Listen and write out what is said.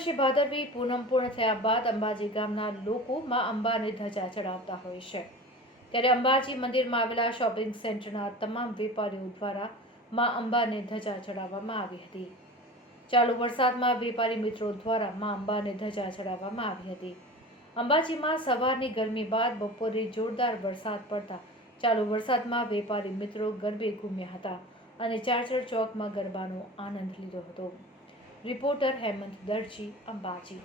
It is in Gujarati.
વર્ષે ભાદરવી પૂનમ પૂર્ણ થયા બાદ અંબાજી ગામના લોકો માં અંબાને ધજા ચડાવતા હોય છે, ત્યારે અંબાજી મંદિરમાં આવેલા શોપિંગ સેન્ટરના તમામ વેપારીઓ દ્વારા માં અંબાને ધજા ચડાવવામાં આવી હતી. ચાલુ વરસાદમાં વેપારી મિત્રો દ્વારા માં અંબાને ધજા ચડાવવામાં આવી હતી. અંબાજીમાં સવારની ગરમી બાદ બપોરે જોરદાર વરસાદ પડતા ચાલુ વરસાદમાં વેપારી મિત્રો ગરબે ઘૂમ્યા હતા અને ચાચર ચોકમાં ગરબાનો આનંદ લીધો હતો. રિપોર્ટર હેમંત દરજી, અંબાજી.